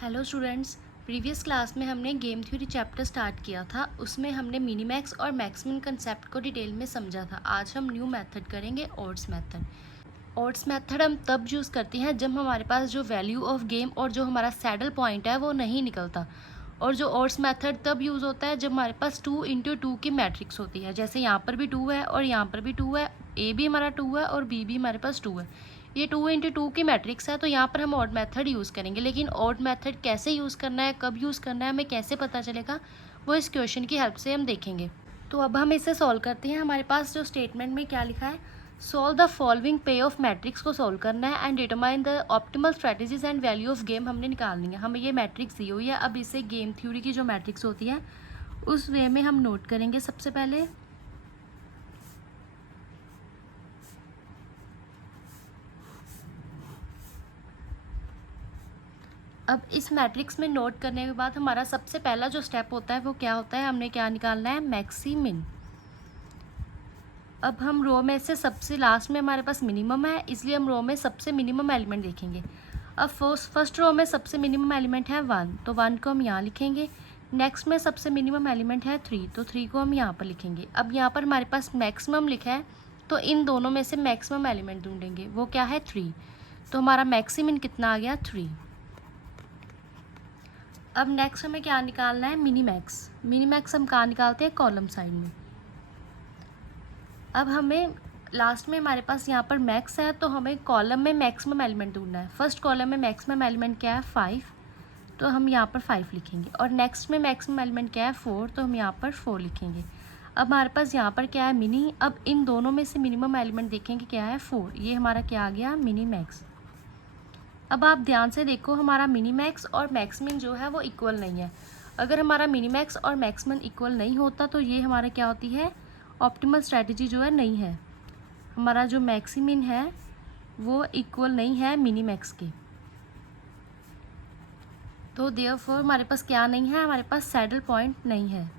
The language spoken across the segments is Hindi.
Hello students. प्रीवियस क्लास में हमने गेम थ्योरी चैप्टर स्टार्ट किया था। उसमें हमने मिनीमैक्स और मैक्सिमम कंसेप्ट को डिटेल में समझा था। आज हम न्यू मेथड करेंगे, ऑड्स मेथड। ऑड्स मेथड हम तब यूज़ करते हैं जब हमारे पास जो वैल्यू ऑफ गेम और जो हमारा सैडल पॉइंट है वो नहीं निकलता। और जो ऑड्स मेथड तब यूज़ होता है जब हमारे पास 2 इंटू 2 की मैट्रिक्स होती है। जैसे यहाँ पर भी 2 है और यहाँ पर भी 2 है, ए भी हमारा 2 है और बी भी हमारे पास 2 है। ये 2 इंटू 2 की मैट्रिक्स है, तो यहाँ पर हम ऑड मेथड यूज़ करेंगे। लेकिन ऑड मेथड कैसे यूज़ करना है, कब यूज़ करना है, हमें कैसे पता चलेगा, वो इस क्वेश्चन की हेल्प से हम देखेंगे। तो अब हम इसे सॉल्व करते हैं। हमारे पास जो स्टेटमेंट में क्या लिखा है, सॉल्व द फॉलोइंग पे ऑफ मैट्रिक्स को सॉल्व करना है and determine the optimal strategies and value of game हमने निकालनी है। हमें ये मैट्रिक्स दी हुई है। अब इसे गेम थ्योरी की जो मैट्रिक्स होती है उस वे में हम नोट करेंगे। सबसे पहले अब इस मैट्रिक्स में नोट करने के बाद हमारा सबसे पहला जो स्टेप होता है वो क्या होता है, हमने क्या निकालना है, मैक्सिमिन। अब हम रो में से सबसे लास्ट में हमारे पास मिनिमम है, इसलिए हम रो में सबसे मिनिमम एलिमेंट देखेंगे। अब फर्स्ट रो में सबसे मिनिमम एलिमेंट है 1, तो 1 को हम यहाँ लिखेंगे। नेक्स्ट में सबसे मिनिमम एलिमेंट है 3, तो 3 को हम यहाँ पर लिखेंगे। अब यहाँ पर हमारे पास मैक्सिमम लिखा है, तो इन दोनों में से मैक्सिमम एलिमेंट ढूंढेंगे, वो क्या है 3। तो हमारा मैक्सिमिन कितना आ गया, 3। अब नेक्स्ट हमें क्या निकालना है, मिनीमैक्स। मिनीमैक्स हम कहाँ निकालते हैं, कॉलम साइड में। अब हमें लास्ट में हमारे पास यहाँ पर मैक्स है, तो हमें कॉलम में मैक्सिमम एलिमेंट ढूंढना है। फर्स्ट कॉलम में मैक्सिमम एलिमेंट क्या है, 5, तो हम यहाँ पर 5 लिखेंगे। और नेक्स्ट में मैक्सिमम एलिमेंट क्या है, 4, तो हम यहाँ पर 4 लिखेंगे। अब हमारे पास यहाँ पर क्या है, मिनी। अब इन दोनों में से मिनिमम एलिमेंट देखेंगे क्या है, 4। ये हमारा क्या आ गया, मिनी मैक्स। अब आप ध्यान से देखो, हमारा मिनीमैक्स और मैक्सिमम जो है वो इक्वल नहीं है। अगर हमारा मिनीमैक्स और मैक्सिमम इक्वल नहीं होता तो ये हमारा क्या होती है, ऑप्टिमल स्ट्रैटेजी जो है नहीं है। हमारा जो मैक्सिमम है वो इक्वल नहीं है मिनीमैक्स के। तो देयरफॉर हमारे पास क्या नहीं है, हमारे पास सैडल पॉइंट नहीं है।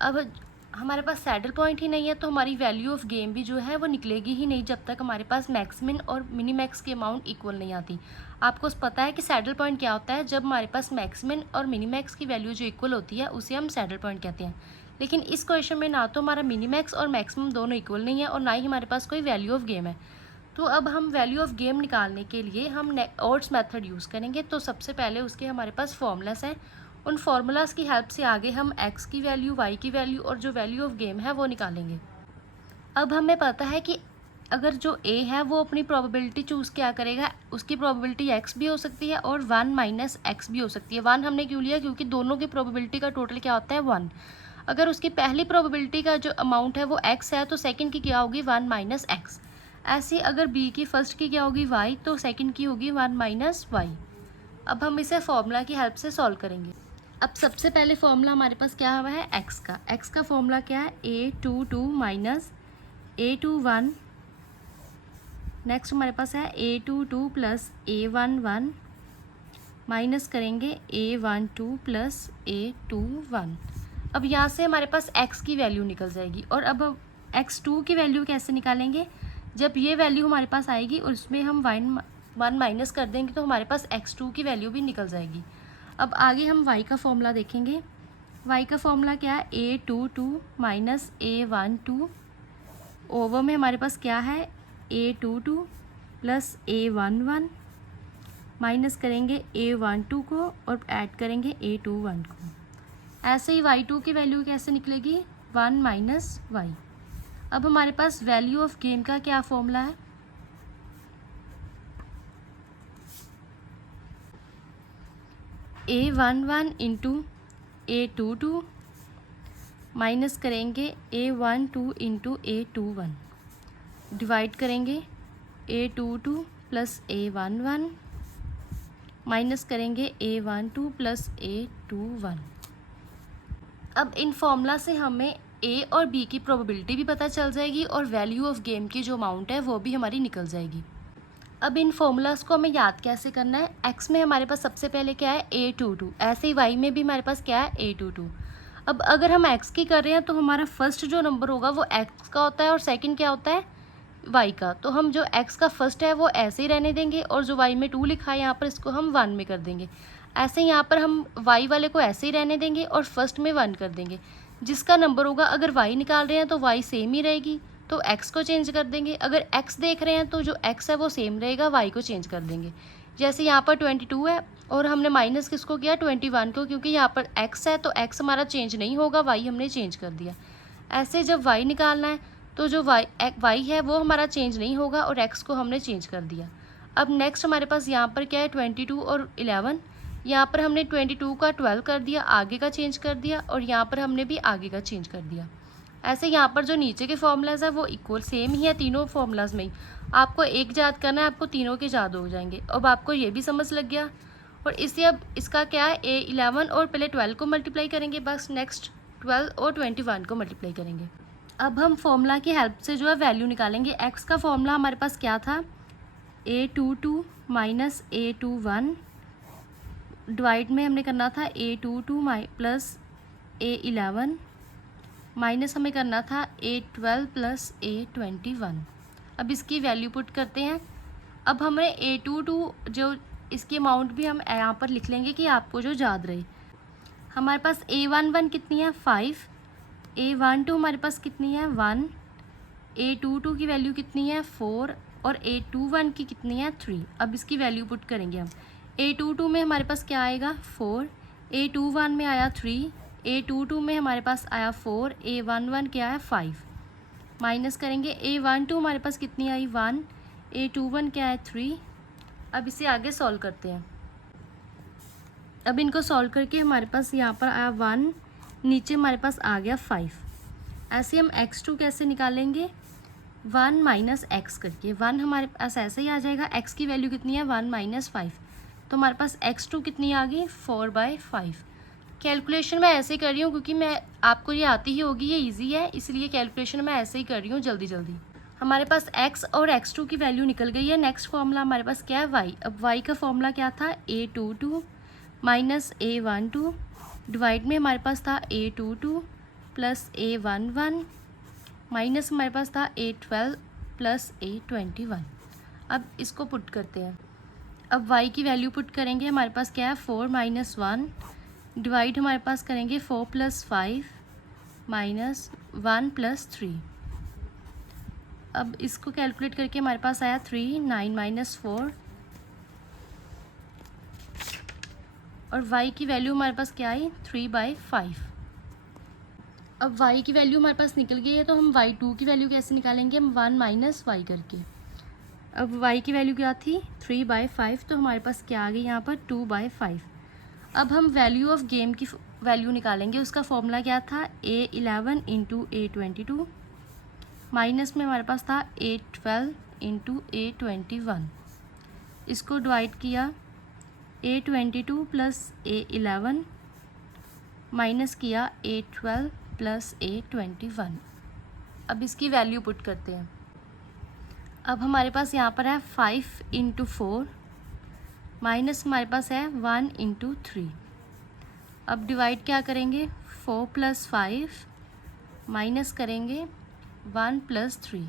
अब हमारे पास सैडल पॉइंट ही नहीं है, तो हमारी वैल्यू ऑफ गेम भी जो है वो निकलेगी ही नहीं जब तक हमारे पास मैक्सिमम और मिनीमैक्स की अमाउंट इक्वल नहीं आती। आपको पता है कि सैडल पॉइंट क्या होता है, जब हमारे पास मैक्सिमम और मिनीमैक्स की वैल्यू जो इक्वल होती है उसे हम सैडल पॉइंट कहते हैं। लेकिन इस क्वेश्चन में ना तो हमारा मिनीमैक्स और मैक्सिमम दोनों इक्वल नहीं है और ना ही हमारे पास कोई वैल्यू ऑफ गेम है। तो अब हम वैल्यू ऑफ गेम निकालने के लिए हम ऑड्स मेथड यूज़ करेंगे। तो सबसे पहले उसके हमारे पास फॉर्मूलास हैं। उन फार्मूलाज की हेल्प से आगे हम x की वैल्यू, y की वैल्यू और जो वैल्यू ऑफ गेम है वो निकालेंगे। अब हमें पता है कि अगर जो a है वो अपनी प्रोबेबिलिटी चूज़ क्या करेगा, उसकी प्रोबेबिलिटी x भी हो सकती है और 1 माइनस एक्स भी हो सकती है। 1 हमने क्यों लिया, क्योंकि दोनों की प्रोबेबिलिटी का टोटल क्या होता है, 1। अगर उसकी पहली प्रोबेबिलिटी का जो अमाउंट है वो x है तो सेकंड की क्या होगी, 1 माइनस एक्स। ऐसे अगर b की फर्स्ट की क्या होगी, y, तो सेकंड की होगी 1 माइनस वाई। अब हम इसे फॉर्मूला की हेल्प से सॉल्व करेंगे। अब सबसे पहले फॉर्मूला हमारे पास क्या हुआ है, x का फॉर्मूला क्या है, a22 माइनस a21। नेक्स्ट हमारे पास है a22 प्लस a11 माइनस करेंगे a12 प्लस a21। अब यहाँ से हमारे पास x की वैल्यू निकल जाएगी। और अब x2 की वैल्यू कैसे निकालेंगे, जब ये वैल्यू हमारे पास आएगी और उसमें हम 1 माइनस कर देंगे तो हमारे पास x2 की वैल्यू भी निकल जाएगी। अब आगे हम y का फॉर्मूला देखेंगे। y का फॉर्मूला क्या है, a22 माइनस a12 ओवर में हमारे पास क्या है, a22 प्लस a11 माइनस करेंगे a12 को और ऐड करेंगे a21 को। ऐसे ही y2 की वैल्यू कैसे निकलेगी, 1 माइनस y। अब हमारे पास वैल्यू ऑफ गेम का क्या फॉर्मूला है, a11 इंटू a22 माइनस करेंगे a12 इंटू a21, डिवाइड करेंगे a22 प्लस a11 माइनस करेंगे a12 प्लस a21। अब इन फॉर्मूला से हमें a और b की प्रोबेबिलिटी भी पता चल जाएगी और वैल्यू ऑफ गेम की जो अमाउंट है वो भी हमारी निकल जाएगी। अब इन फॉर्मूलाज को हमें याद कैसे करना है, x में हमारे पास सबसे पहले क्या है, a22। ऐसे ही y में भी हमारे पास क्या है, a22। अब अगर हम x की कर रहे हैं तो हमारा फर्स्ट जो नंबर होगा वो x का होता है और सेकंड क्या होता है, वाई का, तो हम जो एक्स का फर्स्ट है वो ऐसे ही रहने देंगे और जो वाई में 2 लिखा है यहाँ पर इसको हम 1 में कर देंगे। ऐसे यहाँ पर हम वाई वाले को ऐसे ही रहने देंगे और फर्स्ट में 1 कर देंगे। जिसका नंबर होगा, अगर वाई निकाल रहे हैं तो वाई सेम ही रहेगी तो एक्स को चेंज कर देंगे, अगर एक्स देख रहे हैं तो जो एक्स है वो सेम रहेगा, वाई को चेंज कर देंगे। जैसे यहाँ पर 22 है और हमने माइनस किसको किया, 21 को, क्योंकि यहाँ पर एक्स है तो एक्स हमारा चेंज नहीं होगा, वाई हमने चेंज कर दिया। ऐसे जब वाई निकालना है तो जो वाई है वो हमारा चेंज नहीं होगा और एक्स को हमने चेंज कर दिया। अब नेक्स्ट हमारे पास यहाँ पर क्या है, 22 और 11। यहाँ पर हमने 22 का 12 कर दिया, आगे का चेंज कर दिया, और यहाँ पर हमने भी आगे का चेंज कर दिया। ऐसे यहाँ पर जो नीचे के फॉर्मूलाज है वो इक्वल सेम ही है तीनों फॉर्मूलाज में ही। आपको एक याद करना है, आपको तीनों के याद हो जाएंगे। अब आपको ये भी समझ लग गया। और इससे अब इसका क्या है, A11 और पहले 12 को मल्टीप्लाई करेंगे, बस नेक्स्ट 12 और 21 को मल्टीप्लाई करेंगे। अब हम फॉर्मूला की हेल्प से जो है वैल्यू निकालेंगे। एक्स का फॉर्मूला हमारे पास क्या था, A22 माइनस A21, डिवाइड में हमने करना था A22 प्लस A11, माइनस हमें करना था A12 प्लस A21। अब इसकी वैल्यू पुट करते हैं। अब हमें A22 जो इसकी अमाउंट भी हम यहाँ पर लिख लेंगे कि आपको जो याद रहे। हमारे पास A11 कितनी है, 5, A12 हमारे पास कितनी है, 1, A22 की वैल्यू कितनी है, 4, और A21 की कितनी है, 3। अब इसकी वैल्यू पुट करेंगे हम। A22 में हमारे पास क्या आएगा, 4, A21 में आया 3, A22 में हमारे पास आया 4, A11 क्या है, 5, माइनस करेंगे। A12 हमारे पास कितनी आई, 1, A21 क्या है, 3। अब इसे आगे सॉल्व करते हैं। अब इनको सॉल्व करके हमारे पास यहाँ पर आया 1, नीचे हमारे पास आ गया 5। ऐसे हम x2 कैसे निकालेंगे, 1 माइनस एक्स करके। 1 हमारे पास ऐसे ही आ जाएगा, x की वैल्यू कितनी है, 1 माइनस 5, तो हमारे पास x2 कितनी आ गई, 4/5। कैलकुलेशन मैं ऐसे ही कर रही हूँ क्योंकि मैं आपको ये आती ही होगी, ये इजी है, इसलिए कैलकुलेशन मैं ऐसे ही कर रही हूँ जल्दी जल्दी। हमारे पास x और x2 की वैल्यू निकल गई है। नेक्स्ट फॉर्मूला हमारे पास क्या है, y। अब y का फॉर्मूला क्या था, A22 माइनस A12, डिवाइड में हमारे पास था A22 प्लस A11, माइनस हमारे पास था A12 प्लस A21। अब इसको पुट करते हैं। अब y की वैल्यू पुट करेंगे, हमारे पास क्या है, 4 माइनस 1, डिवाइड हमारे पास करेंगे 4 प्लस 5 माइनस 1 प्लस 3। अब इसको कैलकुलेट करके हमारे पास आया 3, 9 माइनस 4, और y की वैल्यू हमारे पास क्या आई, 3/5। अब y की वैल्यू हमारे पास निकल गई है, तो हम y2 की वैल्यू कैसे निकालेंगे, हम 1 माइनस y करके। अब y की वैल्यू क्या थी, 3/5, तो हमारे पास क्या आ गई यहाँ पर, 2/5। अब हम वैल्यू ऑफ गेम की वैल्यू निकालेंगे। उसका फॉर्मूला क्या था, A11 इंटू A22, माइनस में हमारे पास था A12 इंटू A21। इसको डिवाइड किया, A22 प्लस A11, माइनस किया A12 प्लस A21। अब इसकी वैल्यू पुट करते हैं। अब हमारे पास यहाँ पर है 5 इंटू 4, माइनस हमारे पास है 1 इंटू 3। अब डिवाइड क्या करेंगे, 4 प्लस 5 माइनस करेंगे 1 प्लस 3।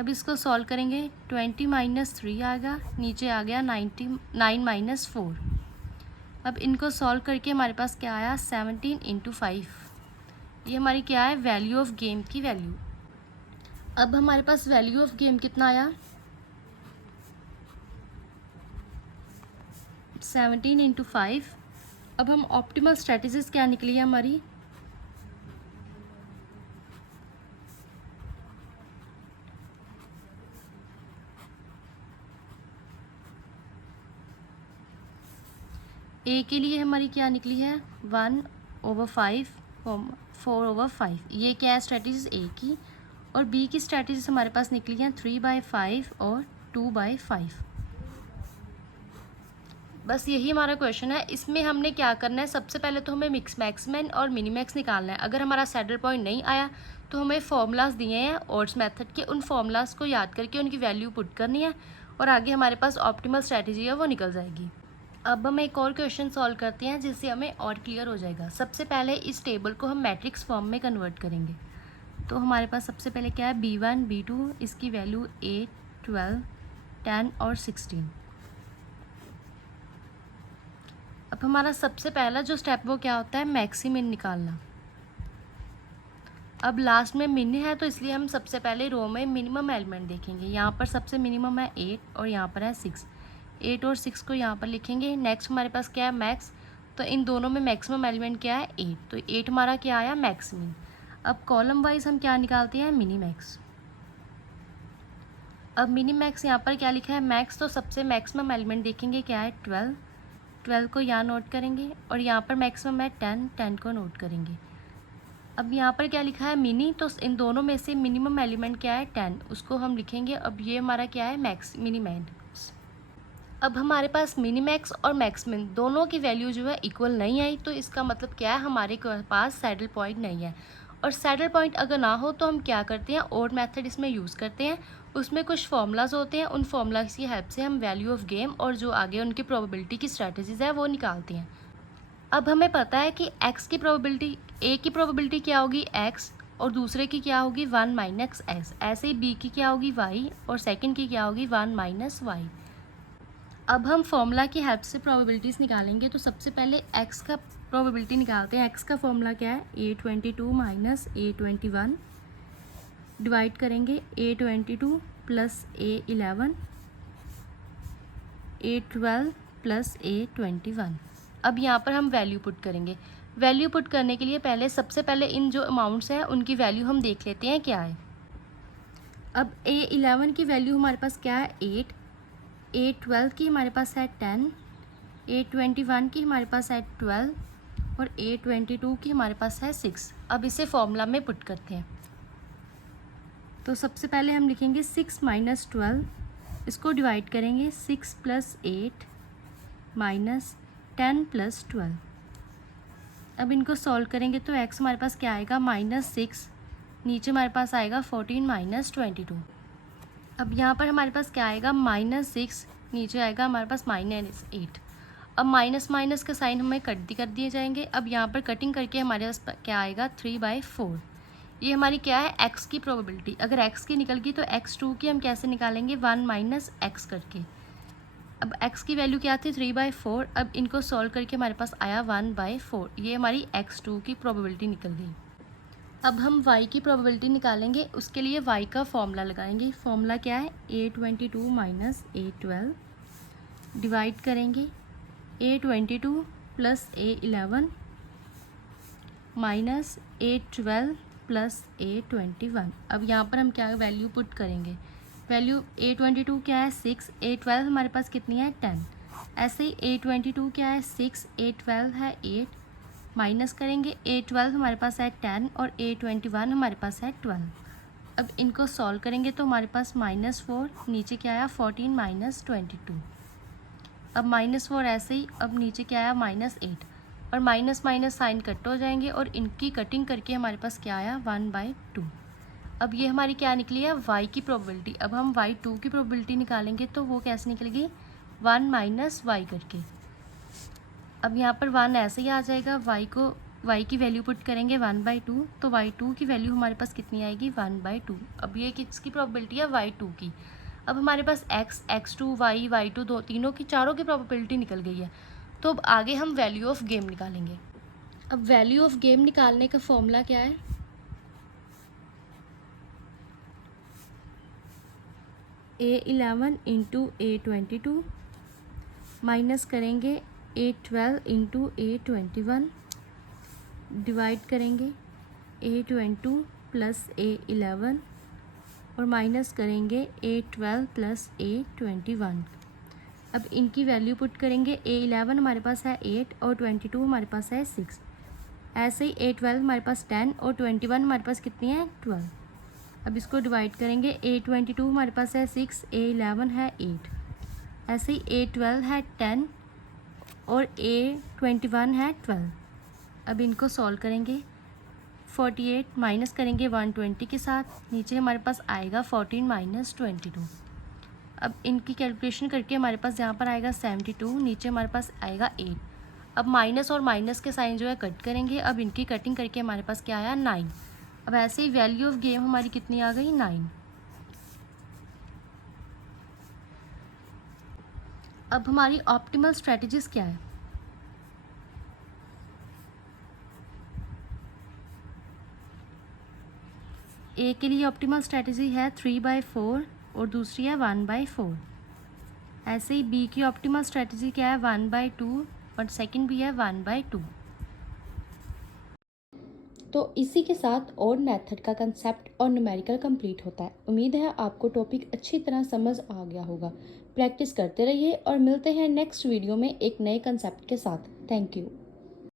अब इसको सॉल्व करेंगे, 20 माइनस 3 आएगा, नीचे आ गया 9 माइनस 4। अब इनको सॉल्व करके हमारे पास क्या आया, 17 इंटू 5। ये हमारी क्या है, वैल्यू ऑफ गेम की वैल्यू। अब हमारे पास वैल्यू ऑफ गेम कितना आया, 17 इंटू 5। अब हम ऑप्टिमल स्ट्रेटजीज क्या निकली है हमारी, ए के लिए हमारी क्या निकली है, 1/5, 4/5। ये क्या है, स्ट्रेटजीज ए की। और बी की स्ट्रेटजीज हमारे पास निकली हैं 3/5 और 2/5। बस यही हमारा क्वेश्चन है। इसमें हमने क्या करना है, सबसे पहले तो हमें मैक्समैन और मिनीमैक्स निकालना है। अगर हमारा सैडल पॉइंट नहीं आया तो हमें फॉर्मूलाज दिए हैं ऑड्स मेथड के, उन फॉर्मूलाज को याद करके उनकी वैल्यू पुट करनी है और आगे हमारे पास ऑप्टिमल स्ट्रैटेजी है वो निकल जाएगी। अब हम एक और क्वेश्चन सॉल्व करते हैं जिससे हमें और क्लियर हो जाएगा। सबसे पहले इस टेबल को हम मैट्रिक्स फॉर्म में कन्वर्ट करेंगे। तो हमारे पास सबसे पहले क्या है, B1 B2, इसकी वैल्यू 8 12 10 और 16। अब हमारा सबसे पहला जो स्टेप वो क्या होता है, मैक्सिमिन निकालना। अब लास्ट में मिन है तो इसलिए हम सबसे पहले रो में मिनिमम एलिमेंट देखेंगे। यहाँ पर सबसे मिनिमम है 8 और यहाँ पर है 6। 8 और 6 को यहाँ पर लिखेंगे। नेक्स्ट हमारे पास क्या है, मैक्स, तो इन दोनों में मैक्सिमम एलिमेंट क्या है, 8, तो 8 हमारा क्या आया, मैक्सिमम। अब कॉलम वाइज हम क्या निकालते हैं, मिनी मैक्स। अब मिनी मैक्स यहाँ पर क्या लिखा है, मैक्स, तो सबसे मैक्सिमम एलिमेंट देखेंगे क्या है, 12। 12 को यहाँ नोट करेंगे और यहाँ पर मैक्सिमम है 10, 10 को नोट करेंगे। अब यहाँ पर क्या लिखा है, मिनी, तो इन दोनों में से मिनिमम एलिमेंट क्या है, 10, उसको हम लिखेंगे। अब ये हमारा क्या है, मैक्स, मिनी मैक्स। अब हमारे पास मिनी मैक्स और मैक्समिन दोनों की वैल्यू जो है इक्वल नहीं आई, तो इसका मतलब क्या है, हमारे पास सैडल पॉइंट नहीं है। और सैडल पॉइंट अगर ना हो तो हम क्या करते हैं, ओड मेथड इसमें यूज़ करते हैं। उसमें कुछ फार्मूलाज होते हैं, उन फार्मूलाज की हेल्प से हम वैल्यू ऑफ गेम और जो आगे उनकी प्रोबेबिलिटी की स्ट्रैटेजीज है वो निकालते हैं। अब हमें पता है कि x की प्रोबेबिलिटी, a की प्रोबेबिलिटी क्या होगी, x, और दूसरे की क्या होगी, 1 माइनस x। ऐसे ही b की क्या होगी, y, और सेकंड की क्या होगी, 1 माइनस y। अब हम फॉर्मूला की हेल्प से प्रोबेबिलिटीज़ निकालेंगे। तो सबसे पहले x का प्रोबेबिलिटी निकालते हैं। x का फॉर्मूला क्या है, A22 माइनस A21, डिवाइड करेंगे A22 plus A11, A12 plus A21। अब यहाँ पर हम वैल्यू पुट करेंगे। वैल्यू पुट करने के लिए सबसे पहले इन जो अमाउंट्स हैं उनकी वैल्यू हम देख लेते हैं क्या है। अब A11 की वैल्यू हमारे पास क्या है, 8, A12 की हमारे पास है 10, A21 की हमारे पास है 12 और A22 की हमारे पास है 6। अब इसे फॉर्मूला में पुट करते हैं। तो सबसे पहले हम लिखेंगे 6 माइनस 12, इसको डिवाइड करेंगे 6 प्लस 8 माइनस 10 प्लस 12। अब इनको सॉल्व करेंगे तो x हमारे पास क्या आएगा, -6, नीचे हमारे पास आएगा 14 माइनस 22। अब यहाँ पर हमारे पास क्या आएगा, -6, नीचे आएगा हमारे पास -8। अब माइनस माइनस का साइन हमें कर दिए जाएंगे। अब यहाँ पर कटिंग करके हमारे पास क्या आएगा, 3/4। ये हमारी क्या है, x की प्रोबेबिलिटी। अगर x की निकल गई तो x2 की हम कैसे निकालेंगे, 1 माइनस x करके। अब x की वैल्यू क्या थी, 3/4। अब इनको सॉल्व करके हमारे पास आया 1/4। ये हमारी x2 की प्रोबेबिलिटी निकल गई। अब हम y की प्रोबेबिलिटी निकालेंगे। उसके लिए y का फॉर्मूला लगाएंगे। फॉर्मूला क्या है, A22 माइनस A12, डिवाइड करेंगे A22 plus A11 minus A12 plus A21। अब यहाँ पर हम क्या वैल्यू पुट करेंगे, वैल्यू A22 क्या है, 6, A12 हमारे पास कितनी है, 10। ऐसे ही A22 क्या है, 6, A12 है 8, माइनस करेंगे A12 हमारे पास है 10 और A21 हमारे पास है 12। अब इनको सॉल्व करेंगे तो हमारे पास -4, नीचे क्या आया, 14 माइनस 22। अब -4 ऐसे ही, अब नीचे क्या आया, -8, और माइनस माइनस साइन कट हो जाएंगे और इनकी कटिंग करके हमारे पास क्या आया, 1/2। अब ये हमारी क्या निकली है, y की प्रोबेबिलिटी। अब हम y2 की प्रोबेबिलिटी निकालेंगे तो वो कैसे निकलेगी, 1 माइनस y करके। अब यहाँ पर 1 ऐसे ही आ जाएगा, y की वैल्यू पुट करेंगे 1/2, तो y2 की वैल्यू हमारे पास कितनी आएगी, 1/2। अब ये किसकी प्रोबेबिलिटी है, y2 की। अब हमारे पास x, x2, y, y2 तीनों की, चारों की प्रोबेबिलिटी निकल गई है। तो अब आगे हम वैल्यू ऑफ गेम निकालेंगे। अब वैल्यू ऑफ गेम निकालने का फॉर्मूला क्या है, A11 इंटू A22 माइनस करेंगे A12 इंटू A21, डिवाइड करेंगे A22 प्लस A11 और माइनस करेंगे A12 प्लस A21। अब इनकी वैल्यू पुट करेंगे। A11 हमारे पास है 8 और 22 हमारे पास है 6। ऐसे ही A12 हमारे पास 10 और 21 हमारे पास कितनी है, 12। अब इसको डिवाइड करेंगे। A22 हमारे पास है 6, A11 है 8। ऐसे ही A12 है 10 और A21 है 12। अब इनको सॉल्व करेंगे। 48 माइनस करेंगे 120 के साथ, नीचे हमारे पास आएगा 14 माइनस 22। अब इनकी कैलकुलेशन करके हमारे पास यहाँ पर आएगा 72, नीचे हमारे पास आएगा 8। अब माइनस और माइनस के साइन जो है कट करेंगे। अब इनकी कटिंग करके हमारे पास क्या आया, 9। अब ऐसे ही वैल्यू ऑफ गेम हमारी कितनी आ गई, 9। अब हमारी ऑप्टिमल स्ट्रेटजीज क्या है? ए के लिए ऑप्टिमल स्ट्रेटजी है 3/4 और दूसरी है 1/4। ऐसे ही बी की ऑप्टिमल स्ट्रेटजी क्या है, 1/2 और सेकंड भी है 1/2। तो इसी के साथ और मेथड का कंसेप्ट और न्यूमेरिकल कंप्लीट होता है। उम्मीद है आपको टॉपिक अच्छी तरह समझ आ गया होगा। प्रैक्टिस करते रहिए और मिलते हैं नेक्स्ट वीडियो में एक नए कंसेप्ट के साथ। Thank you.